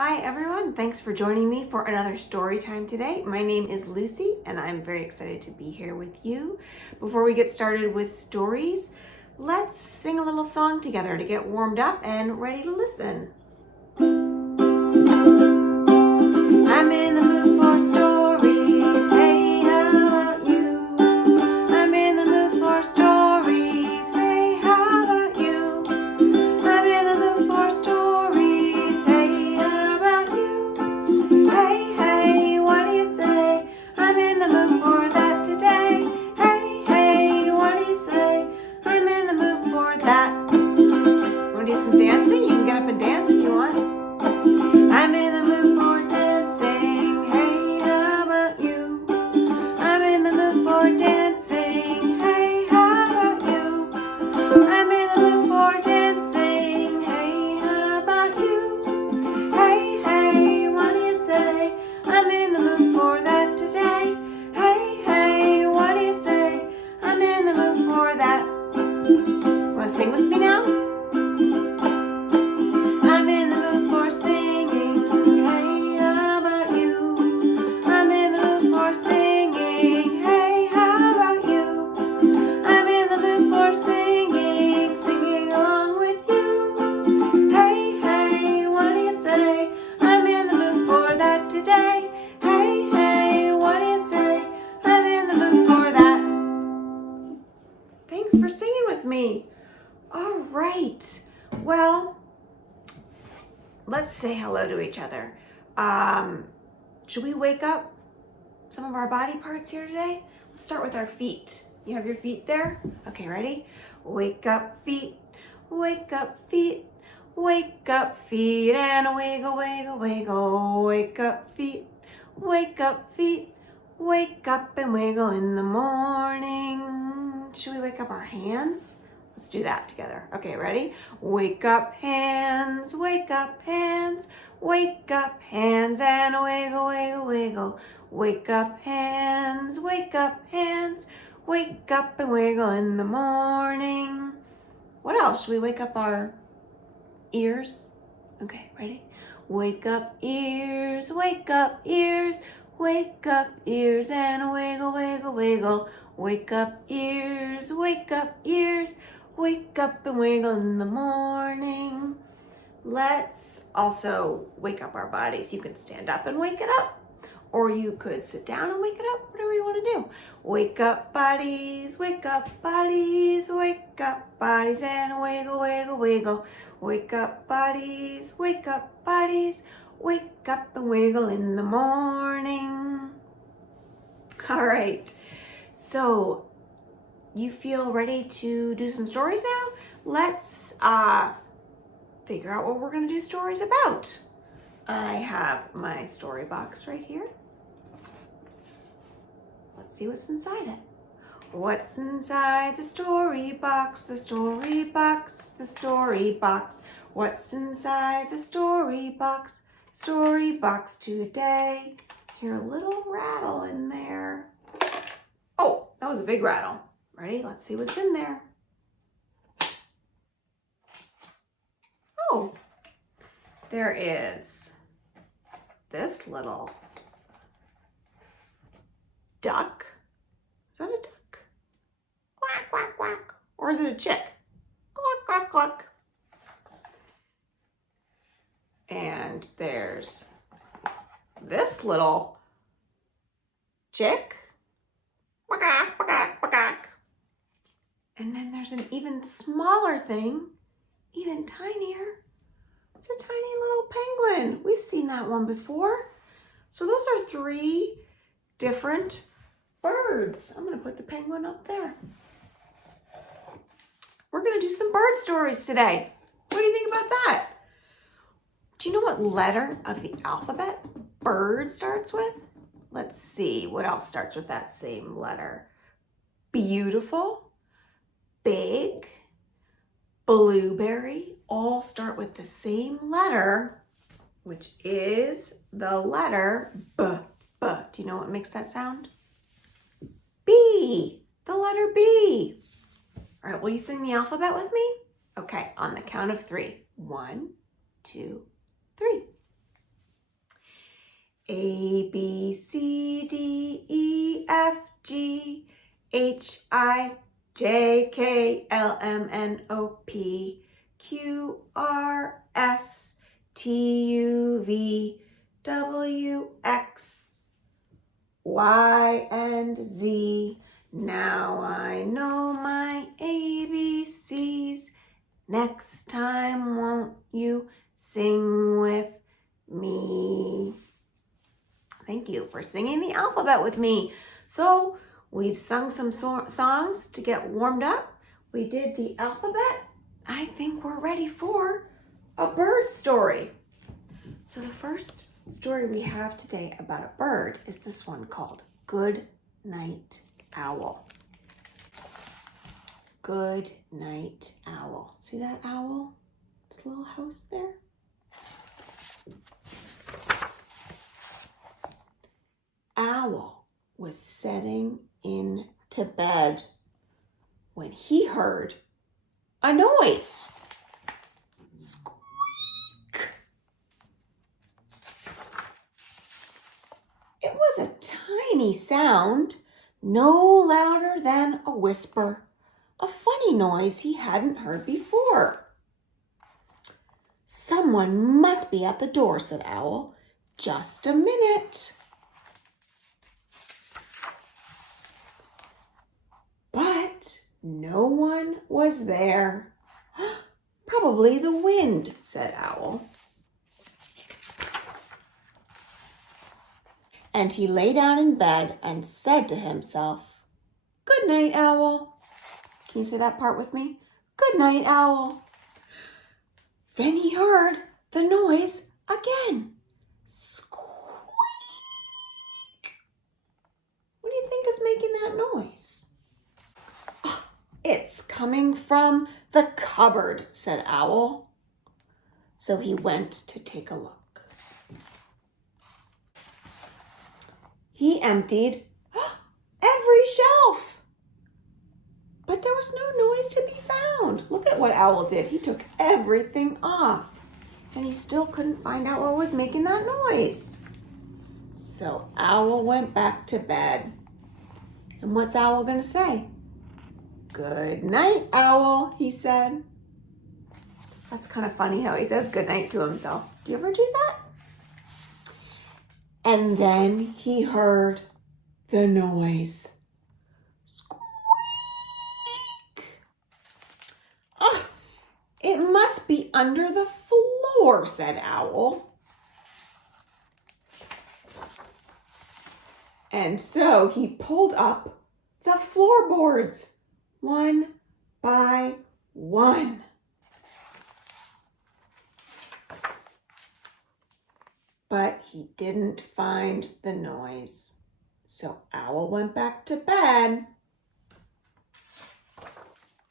Hi everyone, thanks for joining me for another story time today. My name is Lucy and I'm very excited to be here with you. Before we get started with stories, let's sing a little song together to get warmed up and ready to listen. I'm in the mood for stories, hey, how about you? I'm in the mood for stories, hey, how about you? I'm in the mood for stories, hey, how about you? Hey, hey, what do you say? I'm in the mood for that today. Hey, hey, what do you say? I'm in the mood for that. Want to do some dancing? You can get up and dance if you want. I'm in the mood for dancing. Hey, how about you? I'm in the mood for dancing. Hey, how about you? I'm in the mood for dancing. Hey, how about you? Hey, hey, what do you say? I'm in the mood for that today. Hey, hey, what do you say? I'm in the mood for that. Want to sing with me now? I'm in the mood for singing. Hey, how about you? I'm in the mood for singing. Hey, how about you? I'm in the mood for singing, singing along with you. Hey, hey, what do you say? I'm in the mood for that today. Hey, hey, what do you say? I'm in the mood for that. Thanks for singing with me. All right. Well, let's say hello to each other. Should we wake up some of our body parts here today? Let's start with our feet. You have your feet there? Okay, ready? Wake up feet, wake up feet, wake up feet, and wiggle, wiggle, wiggle. Wake up feet, wake up feet, wake up and wiggle in the morning. Should we wake up our hands? Let's do that together. Okay, ready? Wake up hands, wake up hands, wake up hands, and wiggle, wiggle, wiggle. Wake up hands, wake up hands, wake up and wiggle in the morning. What else? Should we wake up our ears? Okay, ready? Wake up ears, wake up ears, wake up ears, and wiggle, wiggle, wiggle. Wake up ears, wake up ears, wake up and wiggle in the morning. Let's also wake up our bodies. You can stand up and wake it up, or you could sit down and wake it up, whatever you want to do. Wake up bodies, wake up bodies, wake up bodies, and wiggle, wiggle, wiggle. Wake up bodies, wake up bodies, wake up and wiggle in the morning. All right, so you feel ready to do some stories now? Let's figure out what we're going to do stories about. I have my story box right here. Let's see what's inside it. What's inside the story box? The story box, the story box. What's inside the story box? Story box today. Hear a little rattle in there. Oh, that was a big rattle. Ready? Let's see what's in there. Oh, there is this little duck. Is that a duck? Quack, quack, quack. Or is it a chick? Cluck, cluck, cluck. And there's this little chick. Quack, quack, quack. And then there's an even smaller thing, even tinier. It's a tiny little penguin. We've seen that one before. So those are 3 different birds. I'm going to put the penguin up there. We're going to do some bird stories today. What do you think about that? Do you know what letter of the alphabet bird starts with? Let's see what else starts with that same letter. Beautiful, big, blueberry, all start with the same letter, which is the letter B. B. Do you know what makes that sound? B. The letter B. All right, will you sing the alphabet with me? Okay, on the count of 3. 1, 2, 3. A, B, C, D, E, F, G, H, I, J, K, L, M, N, O, P, Q, R, S, T, U, V, W, X, Y, and Z. Now I know my ABCs. Next time, won't you sing with me? Thank you for singing the alphabet with me. So we've sung some songs to get warmed up. We did the alphabet. I think we're ready for a bird story. So the first story we have today about a bird is this one called Good Night Owl. Good night owl. See that owl? This little house there? Owl was setting into bed when he heard a noise. Squeak. It was a tiny sound, no louder than a whisper, a funny noise he hadn't heard before. Someone must be at the door, said Owl. Just a minute. But no one was there. Probably the wind, said Owl. And he lay down in bed and said to himself, Good night, Owl. Can you say that part with me? Good night, Owl. Then he heard the noise again. Squeak. What do you think is making that noise? It's coming from the cupboard, said Owl. So he went to take a look. He emptied every shelf, but there was no noise to be found. Look at what Owl did. He took everything off, and he still couldn't find out what was making that noise. So Owl went back to bed. And what's Owl going to say? Good night, Owl, he said. That's kind of funny how he says good night to himself. Do you ever do that? And then he heard the noise. Squeak. Oh, it must be under the floor, said Owl. And so he pulled up the floorboards one by one. But he didn't find the noise. So Owl went back to bed.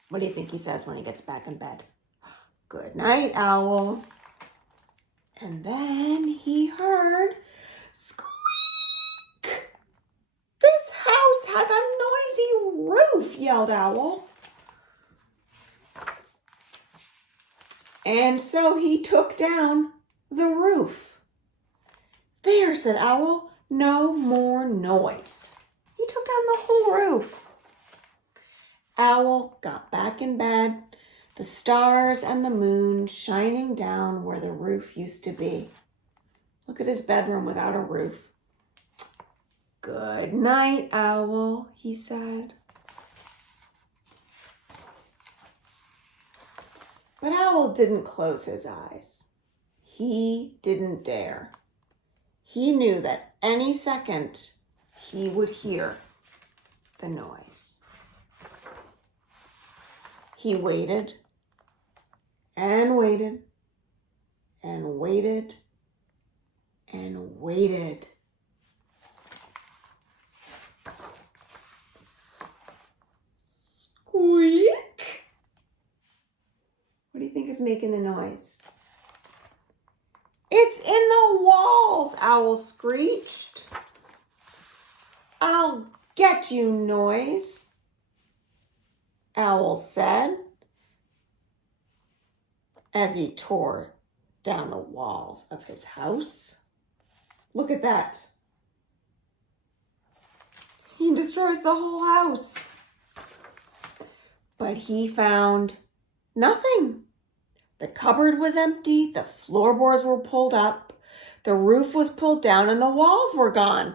What do you think he says when he gets back in bed? Good night, Owl. And then he heard squeak. This house has a noisy roof, yelled Owl. And so he took down the roof. There, said Owl, no more noise. He took down the whole roof. Owl got back in bed, the stars and the moon shining down where the roof used to be. Look at his bedroom without a roof. Good night, Owl, he said. But Owl didn't close his eyes. He didn't dare. He knew that any second he would hear the noise. He waited and waited and waited and waited. Squeak! What do you think is making the noise? It's in the walls, Owl screeched. I'll get you, noise, Owl said as he tore down the walls of his house. Look at that. He destroys the whole house. But he found nothing. The cupboard was empty, the floorboards were pulled up, the roof was pulled down, and the walls were gone.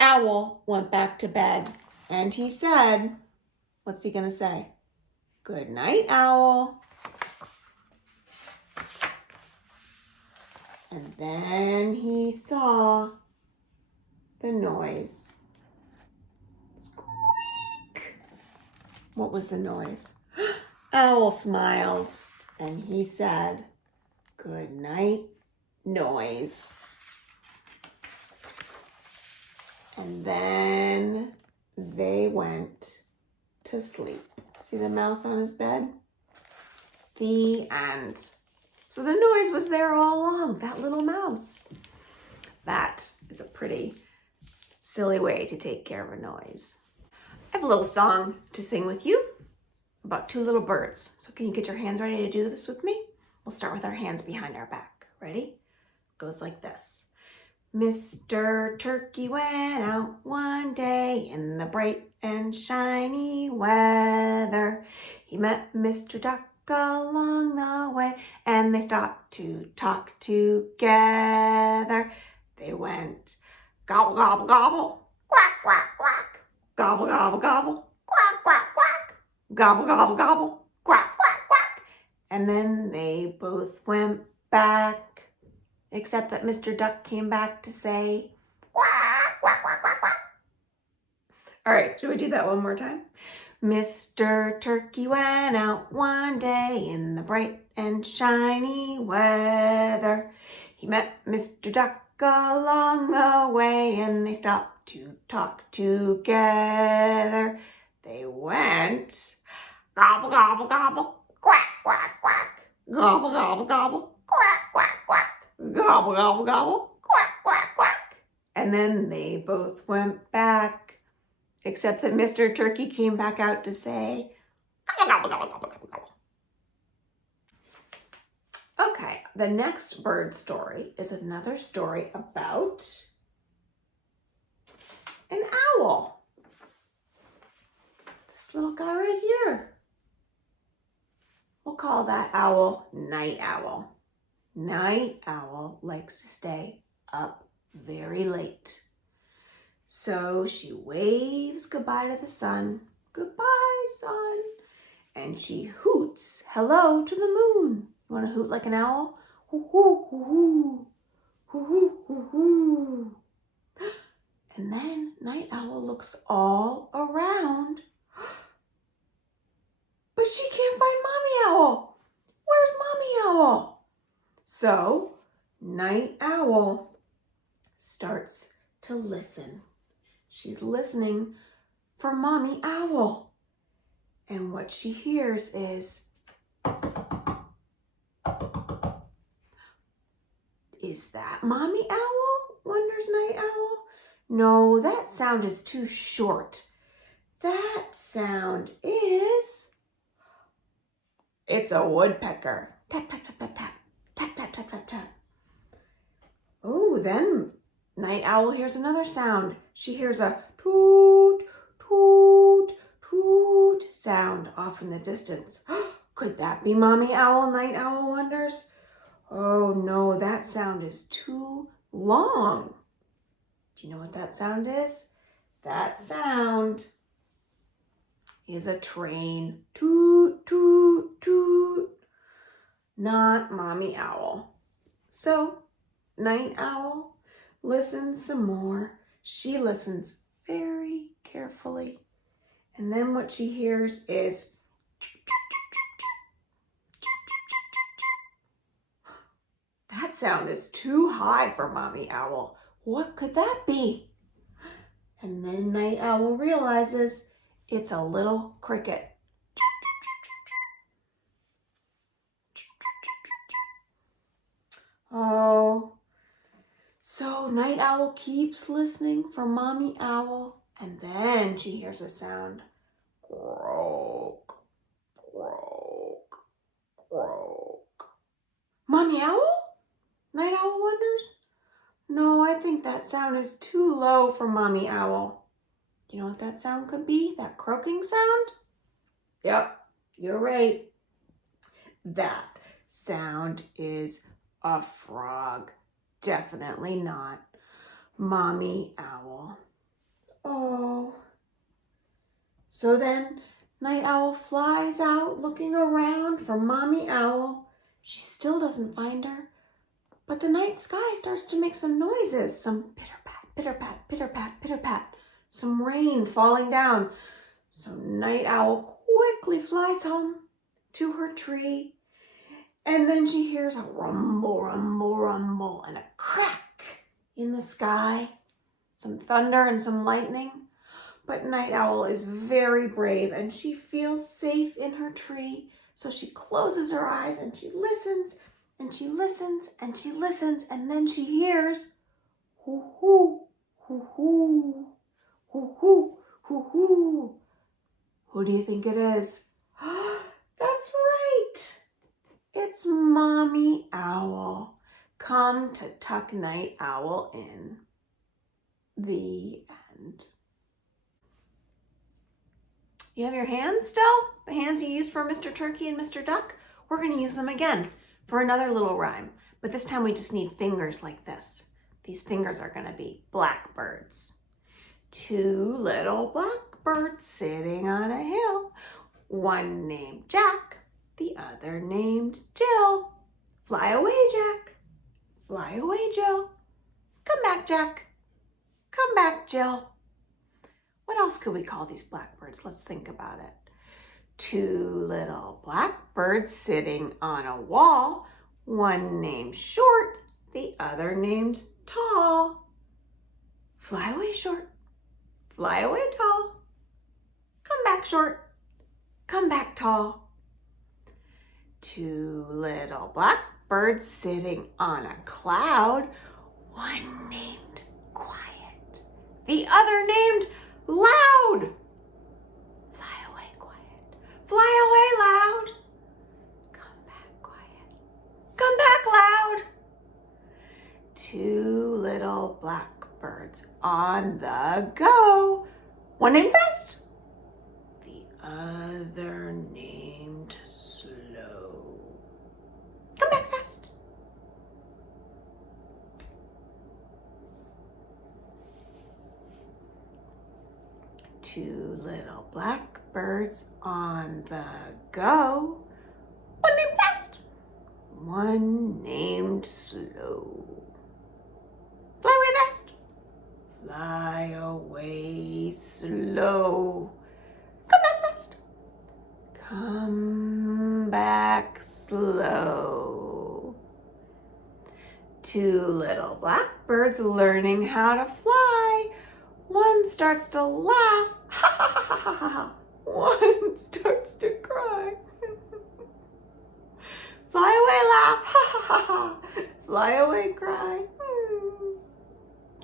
Owl went back to bed, and he said, what's he going to say? Good night, Owl. And then he saw the noise. Squeak! What was the noise? Owl smiled, and he said, good night, noise. And then they went to sleep. See the mouse on his bed? The end. So the noise was there all along, that little mouse. That is a pretty silly way to take care of a noise. I have a little song to sing with you about two little birds. So can you get your hands ready to do this with me? We'll start with our hands behind our back. Ready? Goes like this. Mr. Turkey went out one day in the bright and shiny weather. He met Mr. Duck along the way, and they stopped to talk together. They went gobble, gobble, gobble, quack, quack, quack, gobble, gobble, gobble, quack, quack, quack, gobble, gobble, gobble, quack, quack, quack. And then they both went back, except that Mr. Duck came back to say, quack, quack, quack, quack, quack. All right, should we do that one more time? Mr. Turkey went out one day in the bright and shiny weather. He met Mr. Duck along the way, and they stopped to talk together. They went gobble, gobble, gobble, quack, quack, quack, gobble, gobble, gobble, quack, quack, quack, gobble, gobble, gobble, quack, quack, quack. And then they both went back, except that Mr. Turkey came back out to say, gobble, gobble, gobble, gobble, gobble, gobble. Okay, the next bird story is another story about an owl. This little guy right here. We'll call that owl Night Owl. Night Owl likes to stay up very late. So she waves goodbye to the sun. Goodbye, sun. And she hoots hello to the moon. You want to hoot like an owl? Hoo, hoo, hoo, hoo. Hoo, hoo, hoo, hoo. And then Night Owl looks all around. But she can't find Mommy Owl. Where's Mommy Owl? So Night Owl starts to listen. She's listening for Mommy Owl. And what she hears is that Mommy Owl? Wonders Night Owl. No, that sound is too short. That sound is, it's a woodpecker. Tap, tap, tap, tap, tap, tap, tap, tap, tap, tap. Oh, then Night Owl hears another sound. She hears a toot, toot, toot sound off in the distance. Could that be Mommy Owl? Night Owl wonders. Oh no, that sound is too long. Do you know what that sound is? That sound is a train. Toot, toot, toot. Not Mommy Owl. So Night Owl listens some more. She listens very carefully. And then what she hears is that sound is too high for Mommy Owl. What could that be? And then Night Owl realizes it's a little cricket. Oh, so Night Owl keeps listening for Mommy Owl, and then she hears a sound. Croak, croak, croak. Mommy Owl? Night Owl wonders. No, I think that sound is too low for Mommy Owl. You know what that sound could be? That croaking sound? Yep, you're right. That sound is a frog. Definitely not Mommy Owl. Oh. So then Night Owl flies out looking around for Mommy Owl. She still doesn't find her. But the night sky starts to make some noises. Some pitter-pat, pitter-pat, pitter-pat, pitter-pat. Some rain falling down. So Night Owl quickly flies home to her tree. And then she hears a rumble, rumble, rumble, and a crack in the sky. Some thunder and some lightning. But Night Owl is very brave and she feels safe in her tree. So she closes her eyes and she listens and she listens and she listens, and then she hears hoo hoo, hoo hoo, hoo hoo, hoo hoo. Who do you think it is? That's right. It's Mommy Owl come to tuck Night Owl in. The end. You have your hands still? The hands you used for Mr. Turkey and Mr. Duck? We're going to use them again for another little rhyme. But this time we just need fingers like this. These fingers are going to be blackbirds. Two little blackbirds sitting on a hill. One named Jack, the other named Jill. Fly away, Jack. Fly away, Jill. Come back, Jack. Come back, Jill. What else could we call these blackbirds? Let's think about it. Two little blackbirds sitting on a wall. One named Short, the other named Tall. Fly away, Short. Fly away, Tall. Come back, Short. Come back, Tall. Two little blackbirds sitting on a cloud. One named Quiet, the other named Loud. Fly away, Quiet. Fly away, Loud. Come back, Quiet. Come back, Loud. Two little blackbirds on the go. One named Fast, the other named Slow. Come back, Fast. Two little blackbirds on the go. One named Fast, one named Slow. Fly away, Fast. Fly away, Slow. Come back, Fast. Come back, Slow. Two little blackbirds learning how to fly. One starts to laugh, ha ha ha ha ha ha. One starts to cry. Fly away, laugh, ha ha ha ha. Fly away, cry.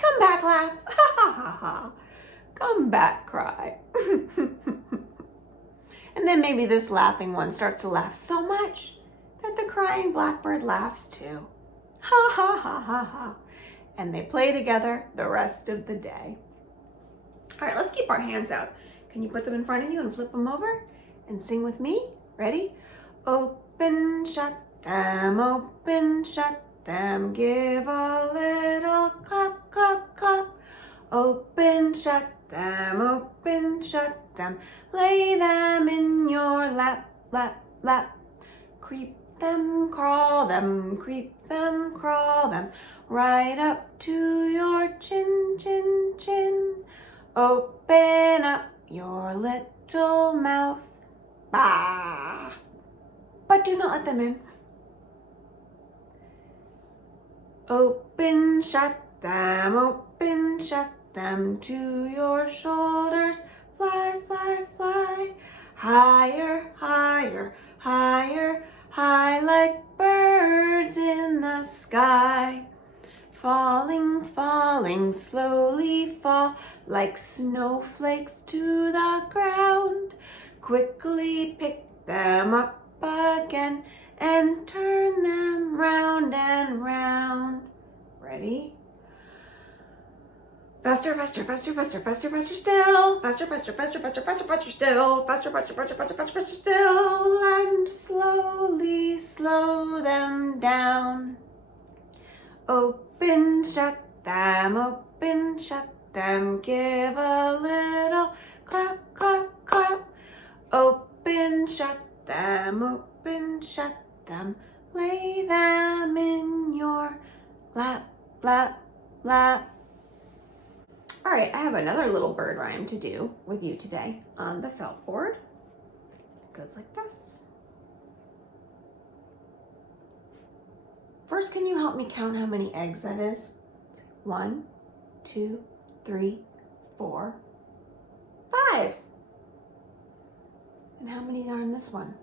Come back, laugh, ha ha ha ha. Come back, cry. And then maybe this laughing one starts to laugh so much that the crying blackbird laughs too. Ha ha ha ha ha. And they play together the rest of the day. All right, let's keep our hands out. Can you put them in front of you and flip them over and sing with me? Ready? Open, shut them, give a little clap, clap, clap. Open, shut them, lay them in your lap, lap, lap. Creep them, crawl them, right up to your chin, chin, chin. Open up your little mouth, bah! But do not let them in. Open, shut them to your shoulders. Fly, fly, fly, higher, higher, higher, high like birds in the sky. Falling, falling, slowly fall like snowflakes to the ground. Quickly pick them up again and turn them round and round. Ready? Faster, faster, faster, faster, faster, faster still. Faster, faster, faster, faster, faster, faster still. Faster, faster, faster, faster, faster, faster still. And slowly slow them down. Open, shut them, open, shut them. Give a little clap, clap, clap. Open, shut them, open, shut them. Lay them in your lap, lap, lap. All right, I have another little bird rhyme to do with you today on the felt board. It goes like this. First, can you help me count how many eggs that is? 1, 2, 3, 4, 5. And how many are in this one?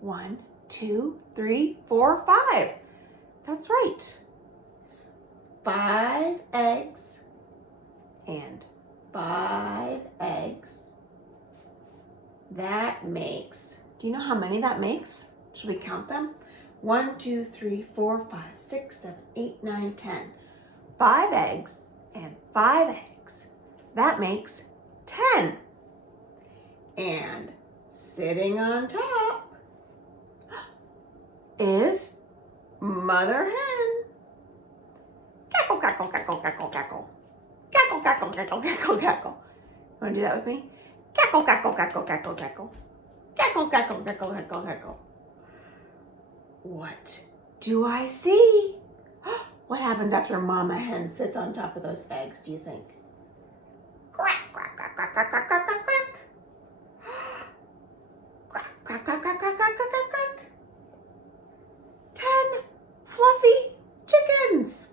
1, 2, 3, 4, 5. That's right. 5 eggs and 5 eggs. That makes, do you know how many that makes? Should we count them? 1, 2, 3, 4, 5, 6, 7, 8, 9, 10. 5 eggs and 5 eggs. That makes 10. And sitting on top is Mother Hen. Cackle, cackle, cackle, cackle, cackle. Cackle, cackle, cackle, cackle, cackle. You want to do that with me? Cackle, cackle, cackle, cackle, cackle. Cackle, cackle, cackle, cackle, cackle. What do I see? What happens after Mama Hen sits on top of those eggs, do you think? Quack, quack, quack, quack, quack, quack, quack, quack, quack. Quack, quack, quack, quack, quack, quack, quack, quack, quack. 10 fluffy chickens,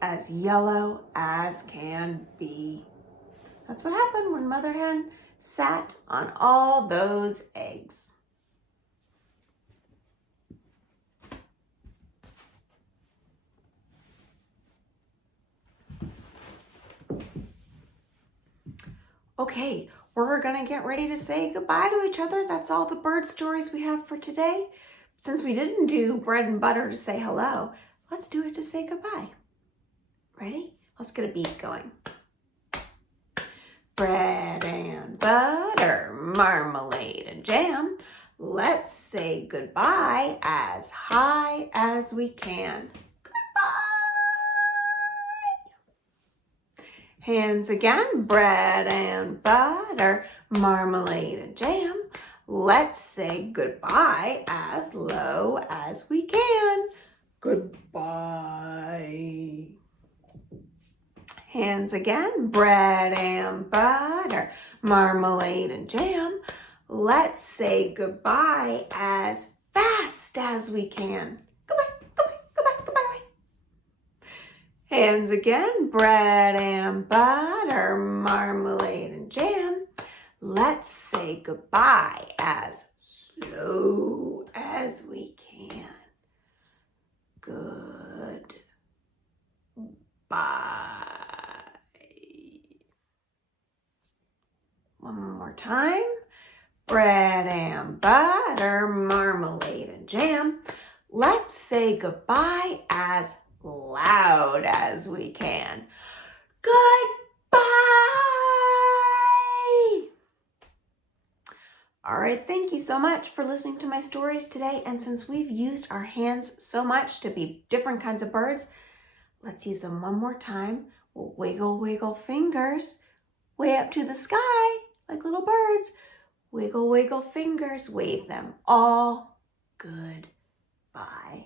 as yellow as can be. That's what happened when Mother Hen sat on all those eggs. Okay, we're gonna get ready to say goodbye to each other. That's all the bird stories we have for today. Since we didn't do bread and butter to say hello, let's do it to say goodbye. Ready? Let's get a beat going. Bread and butter, marmalade and jam. Let's say goodbye as high as we can. Hands again, bread and butter, marmalade and jam. Let's say goodbye as low as we can. Goodbye. Hands again, bread and butter, marmalade and jam. Let's say goodbye as fast as we can. Goodbye, goodbye, goodbye, goodbye. Hands again, bread and butter, marmalade and jam. Let's say goodbye as slow as we can. Goodbye. One more time. Bread and butter, marmalade and jam. Let's say goodbye as loud as we can. Goodbye! All right, thank you so much for listening to my stories today. And since we've used our hands so much to be different kinds of birds, let's use them one more time. We'll wiggle, wiggle fingers way up to the sky like little birds. Wiggle, wiggle fingers, wave them all goodbye.